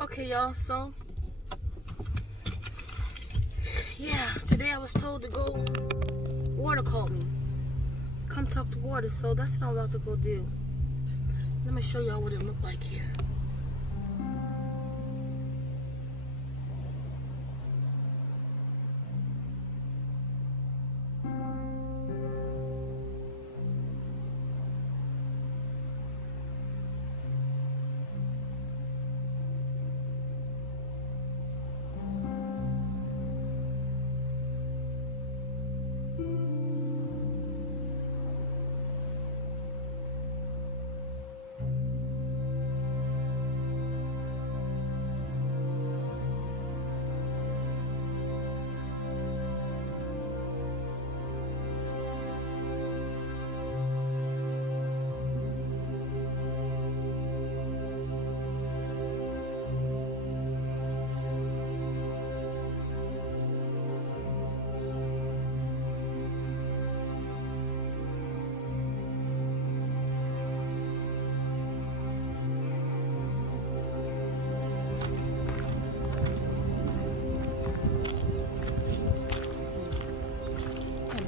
Okay, y'all, so yeah, today I was told to go, water called me, come talk to water, so that's what I'm about to go do. Let me show y'all what it looked like here.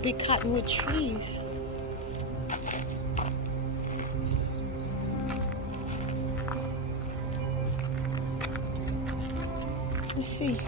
Big cottonwood trees. Let's see.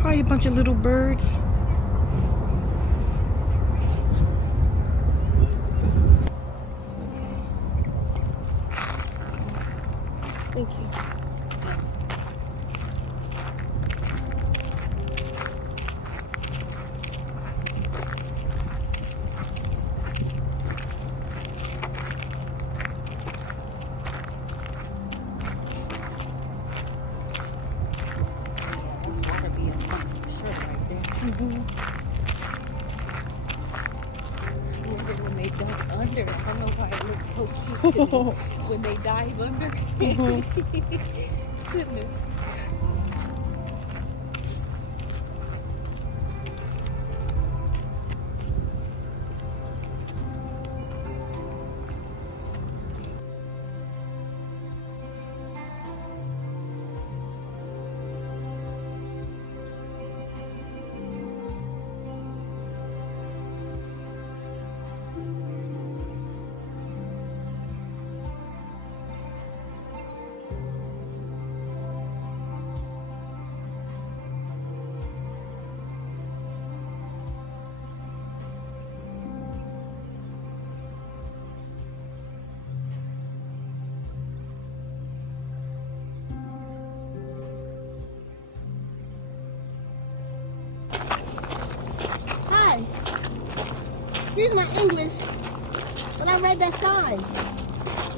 Probably a bunch of little birds. under. I don't know why it looks so cute to me when they dive under. Goodness. Excuse my English, but I read that sign.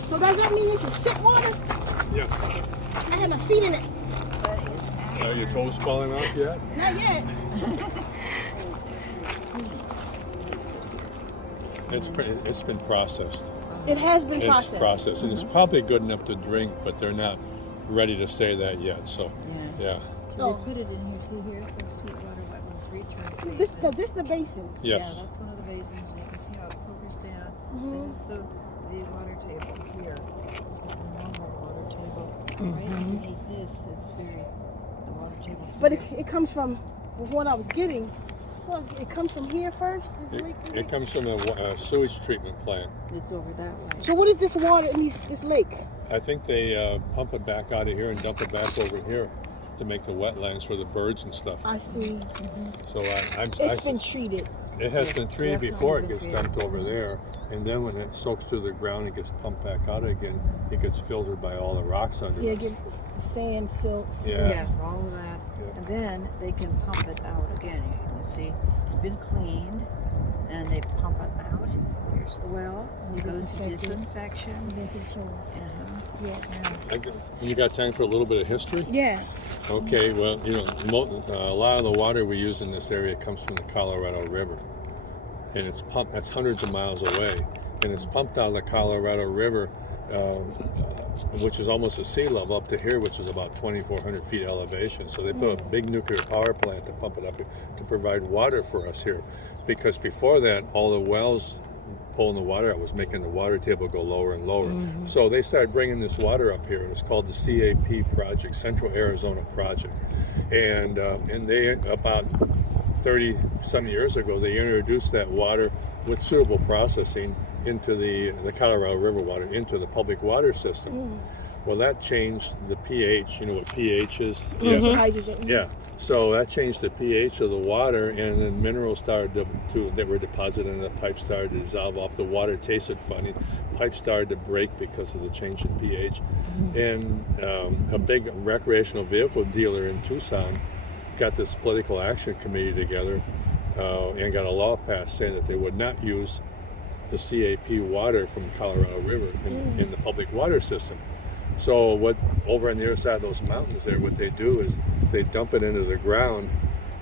So does that mean this is shit water? Yes. I had my feet in it. Are your toes falling off yet? Not yet. It's been processed. It has been It's processed, and it's probably good enough to drink, but they're not ready to say that yet. So, yeah. So they put it in here. See, here's the Sweetwater Wetlands Return This Basin. is the basin. Yes. Yeah, that's one of the basins. And you can see how it filters down. This is the water table here. This is the normal water table. Right underneath this, it's the water table. But it comes from what I was getting. Well, it comes from here first? It comes from a sewage treatment plant. It's over that way. So what is this water in this lake? I think they pump it back out of here and dump it back over here to make the wetlands for the birds and stuff. I see. So It's been treated. It has Yes, been treated definitely before it been gets treated. dumped over there, and then when it soaks through the ground and gets pumped back out again, it gets filtered by all the rocks under Yeah, it. get sand, silts. Yeah. Yes, all of that. Yeah. And then they can pump it out again. You can see it's been cleaned and they pump it out. Here's the well. It goes to disinfection. Yeah. You got time for a little bit of history? Yeah. Okay, well, you know, a lot of the water we use in this area comes from the Colorado River. And it's pumped, that's hundreds of miles away. And it's pumped out of the Colorado River, which is almost at sea level, up to here, which is about 2,400 feet elevation. So they put a big nuclear power plant to pump it up to provide water for us here. Because before that, all the wells pulling the water out was making the water table go lower and lower. So they started bringing this water up here. It's called the CAP project, Central Arizona Project. And they, about 30 some years ago, they introduced that water with suitable processing into the Colorado River water, into the public water system. Well, that changed the pH. You know what pH is? Hydrogen. Yeah. So that changed the pH of the water, and then minerals started that were deposited in the pipe started to dissolve off. The water tasted funny. Pipes started to break because of the change in pH. And a big recreational vehicle dealer in Tucson got this political action committee together and got a law passed saying that they would not use the CAP water from the Colorado River in the public water system. So what over on the other side of those mountains there, what they do is they dump it into the ground,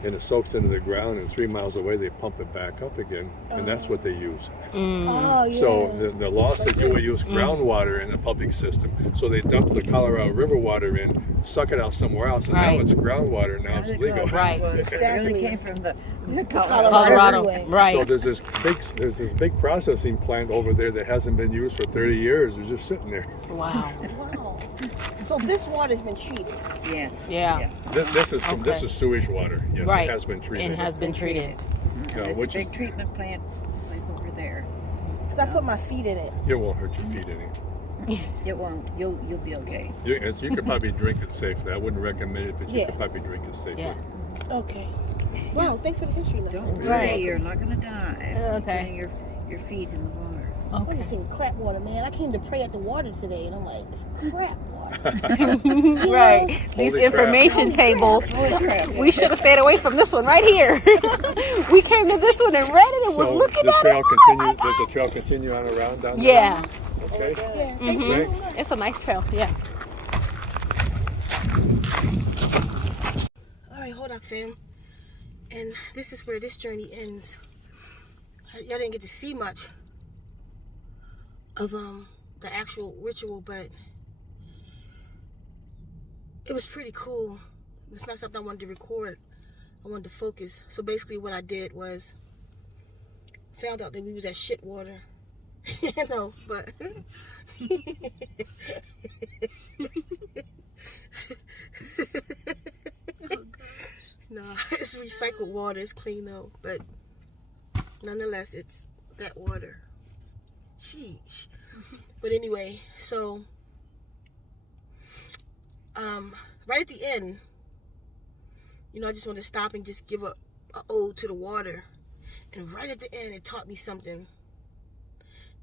and it soaks into the ground, and 3 miles away they pump it back up again, and that's what they use. Oh, yeah. So the law said you would use groundwater in the public system. So they dump the Colorado River water in, suck it out somewhere else, and now it's groundwater. Now it's legal. Right. Exactly. It really came from the Colorado. Right. So there's this big processing plant over there that hasn't been used for 30 years. It's just sitting there. Wow. Wow. So this water's been treated. Yes. Yeah. Yes. This is sewage water. Yes, Right. it has been treated. It has been treated. There's a which big treatment plant someplace over there. Because I put my feet in it. It won't hurt your feet any. It won't. You'll be okay. You could probably drink it safely. I wouldn't recommend it, but you Yeah. could probably drink it safely. Yeah. Okay. Wow, thanks for the history lesson. Don't Right. worry, you're not gonna die. Okay. Putting your feet in the water. I just think crap water, man. I came to pray at the water today, and I'm like, it's crap water. Right. These Holy crap. information tables. Holy crap. We should have stayed away from this one right here. We came to this one and read it and was So looking the at trail it. continues. Does the trail continue on around down there? Yeah. Okay. Yeah, thank you very Thanks. much. It's a nice trail. Yeah. All right, hold up, fam. And this is where this journey ends. Y'all didn't get to see much, of the actual ritual, but it was pretty cool. It's not something I wanted to record. I wanted to focus. So basically what I did was found out that we was at shit water. You know, but nah, it's recycled water. It's clean though, but nonetheless, it's that water. Sheesh. But anyway, so right at the end, you know, I just want to stop and just give a ode to the water. And right at the end, it taught me something.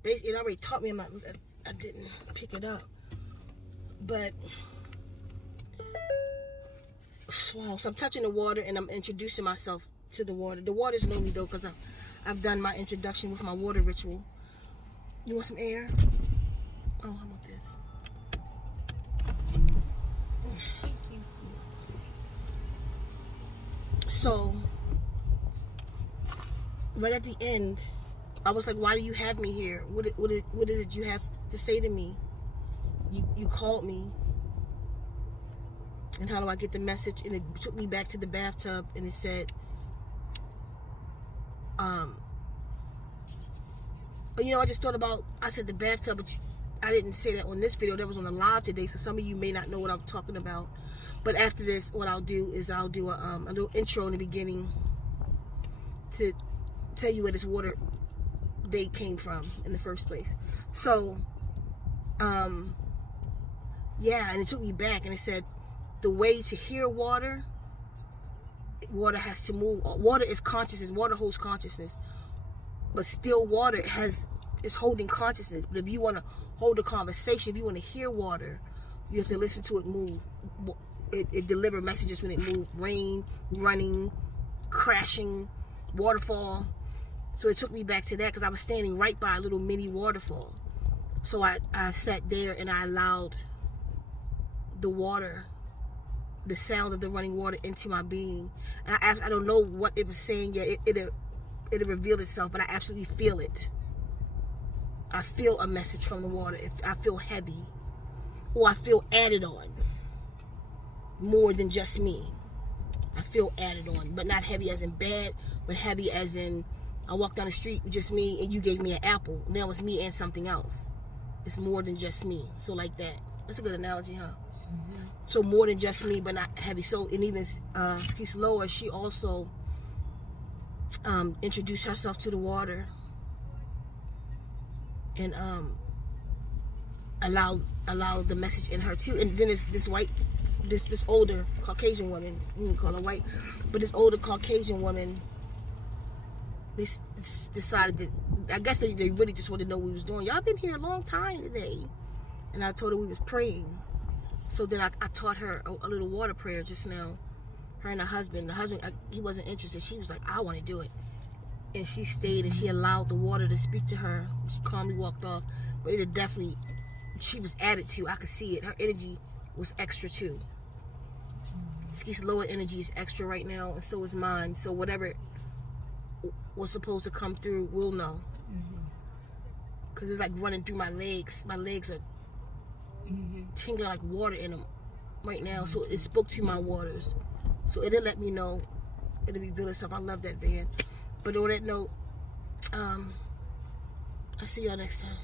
Basically, it already taught me. I didn't pick it up, but wow. So I'm touching the water and I'm introducing myself to the water. The waters know me though, because I've done my introduction with my water ritual. You want some air? Oh, how about this? Thank you. So right at the end, I was like, why do you have me here? What is it you have to say to me? You called me. And how do I get the message? And it took me back to the bathtub and it said, you know, I just thought about, I said the bathtub, but I didn't say that on this video. That was on the live today, so some of you may not know what I'm talking about. But after this, what I'll do is I'll do a little intro in the beginning to tell you where this water they came from in the first place. So yeah, and it took me back and it said the way to hear water has to move. Water is consciousness. Water holds consciousness, but still water is holding consciousness. But if you want to hold a conversation, if you want to hear water, you have to listen to it move. It delivers messages when it moves. Rain, running, crashing, waterfall. So it took me back to that because I was standing right by a little mini waterfall. So I sat there and I allowed the water, the sound of the running water into my being. And I don't know what it was saying yet. It'll reveal itself, but I absolutely feel it. I feel a message from the water. I feel heavy, or I feel added on more than just me. I feel added on, but not heavy as in bad, but heavy as in I walked down the street with just me and you gave me an apple. Now it's me and something else. It's more than just me. So like that. That's a good analogy, huh? Mm-hmm. So more than just me, but not heavy. So, and even Sisstar, she also introduced herself to the water and allowed the message in her too. And then this older Caucasian woman, we call her white, but this older Caucasian woman, they decided that, I guess they really just wanted to know what we was doing. Y'all been here a long time today. And I told her we was praying. So then I taught her a little water prayer just now. Her and her husband. The husband, he wasn't interested. She was like, I want to do it. And she stayed and she allowed the water to speak to her. She calmly walked off. But it definitely, she was added to. I could see it. Her energy was extra too. Ski's lower energy is extra right now, and so is mine. So whatever was supposed to come through, we'll know. Because it's like running through my legs. My legs are tingling like water in them right now. So it spoke to my waters. So it'll let me know. It'll reveal itself. I love that band. But on that note, I'll see y'all next time.